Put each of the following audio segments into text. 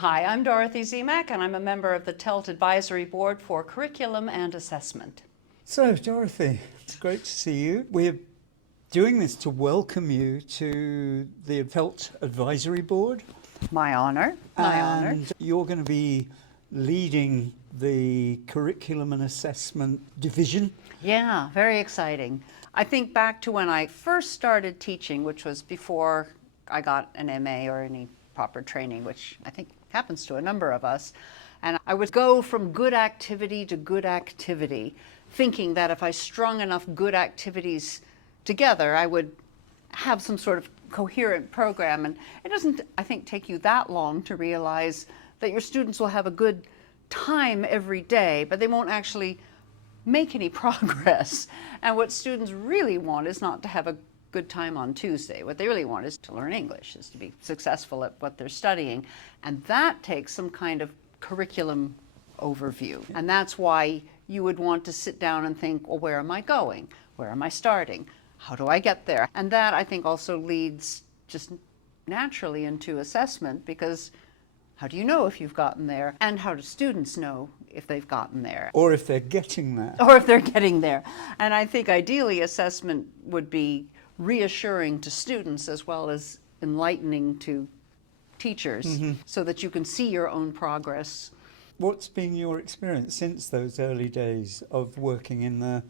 Hi, I'm Dorothy Zemach, and I'm a member of the TELT Advisory Board for Curriculum and Assessment. So, Dorothy, it's great to see you. We're doing this to welcome you to the TELT Advisory Board. My honor. My honor. And you're going to be leading the Curriculum and Assessment Division. Yeah, very exciting. I think back to when I first started teaching, which was before I got an MA or any proper training, which I think happens to a number of us. And I would go from good activity to good activity, thinking that if I strung enough good activities together, I would have some sort of coherent program. And it doesn't, I think, take you that long to realize that your students will have a good time every day, but they won't actually make any progress. And what students really want is not to have a good time on Tuesday. What they really want is to learn English, is to be successful at what they're studying. And that takes some kind of curriculum overview. And that's why you would want to sit down and think, well, where am I going? Where am I starting? How do I get there? And that, I think, also leads just naturally into assessment, because how do you know if you've gotten there? And how do students know if they've gotten there? Or if they're getting there. Or if they're getting there. And I think ideally assessment would be reassuring to students as well as enlightening to teachers, so that you can see your own progress. What's been your experience since those early days of working in the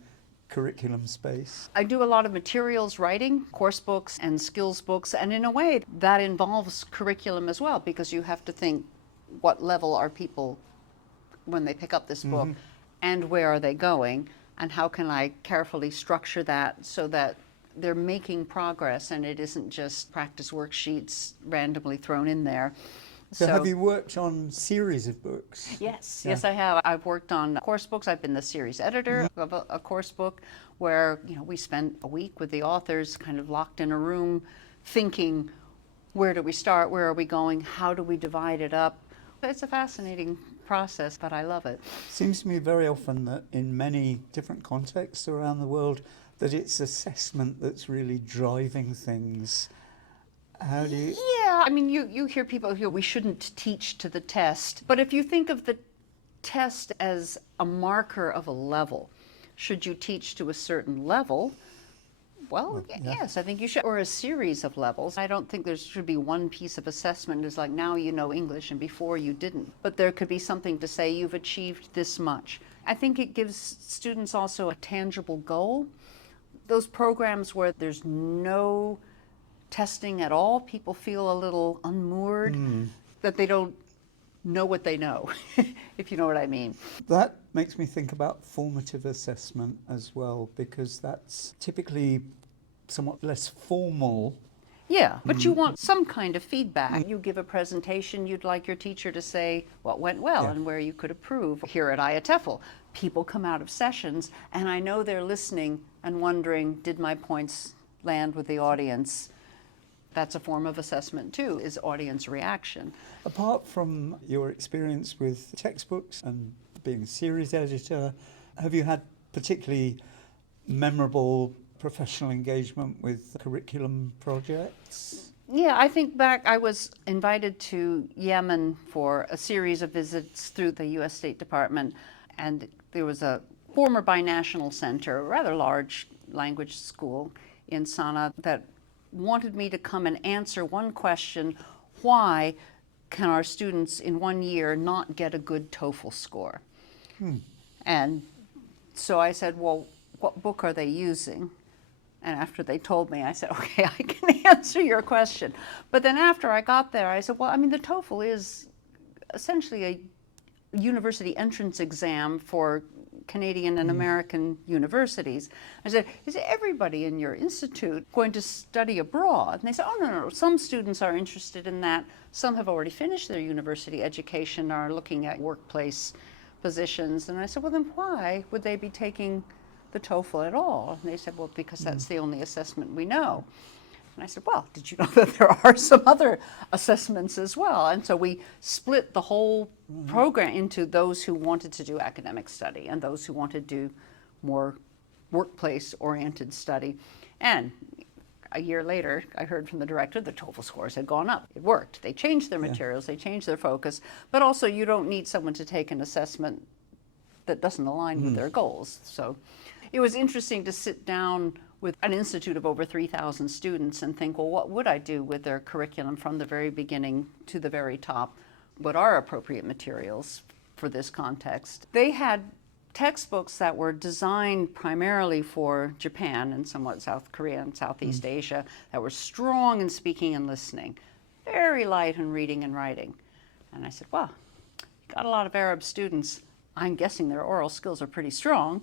curriculum space? I do a lot of materials writing, course books and skills books, and in a way that involves curriculum as well, because you have to think, what level are people when they pick up this book, and where are they going, and how can I carefully structure that so that they're making progress and it isn't just practice worksheets randomly thrown in there. So have you worked on series of books? Yes, yes I have. I've worked on course books. I've been the series editor of a course book where, you know, we spent a week with the authors kind of locked in a room thinking, where do we start, where are we going, how do we divide it up? It's a fascinating process, but I love it. Seems to me very often that in many different contexts around the world that it's assessment that's really driving things. How do you... Yeah, I mean, you hear people here, we shouldn't teach to the test. But if you think of the test as a marker of a level, should you teach to a certain level? Well, yes, I think you should. Or a series of levels. I don't think there should be one piece of assessment is like, now you know English and before you didn't. But there could be something to say you've achieved this much. I think it gives students also a tangible goal. Those programs where there's no testing at all, people feel a little unmoored, that they don't know what they know, if you know what I mean. That makes me think about formative assessment as well, because that's typically somewhat less formal. Yeah, but you want some kind of feedback. You give a presentation, you'd like your teacher to say what went well and where you could improve. Here at IATEFL, people come out of sessions and I know they're listening and wondering, did my points land with the audience? That's a form of assessment too, is audience reaction. Apart from your experience with textbooks and being a series editor, have you had particularly memorable professional engagement with curriculum projects? Yeah, I think back, I was invited to Yemen for a series of visits through the U.S. State Department, and there was a former binational center, a rather large language school in Sana'a, that wanted me to come and answer one question: why can our students in 1 year not get a good TOEFL score? And so I said, well, what book are they using? And after they told me, I said, okay, I can answer your question. But then after I got there, I said, well, I mean, the TOEFL is essentially a university entrance exam for Canadian and American universities. I said, is everybody in your institute going to study abroad? And they said, oh, no, some students are interested in that. Some have already finished their university education, are looking at workplace positions. And I said, well, then why would they be taking the TOEFL at all? And they said, well, because that's the only assessment we know. And I said, well, did you know that there are some other assessments as well? And so we split the whole program into those who wanted to do academic study and those who wanted to do more workplace-oriented study. And A year later, I heard from the director the TOEFL scores had gone up. It worked. They changed their materials, they changed their focus, but also you don't need someone to take an assessment that doesn't align with their goals. So it was interesting to sit down with an institute of over 3,000 students and think, well, what would I do with their curriculum from the very beginning to the very top? What are appropriate materials for this context? They had textbooks that were designed primarily for Japan and somewhat South Korea and Southeast Asia that were strong in speaking and listening, very light in reading and writing. And I said, well, you got a lot of Arab students. I'm guessing their oral skills are pretty strong,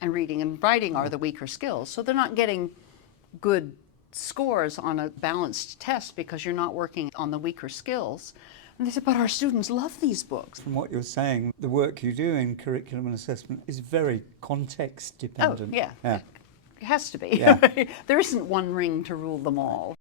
and reading and writing are the weaker skills. So they're not getting good scores on a balanced test because you're not working on the weaker skills. And they said, but our students love these books. From what you're saying, the work you do in curriculum and assessment is very context dependent. Oh, yeah. It has to be. Yeah. There isn't one ring to rule them all.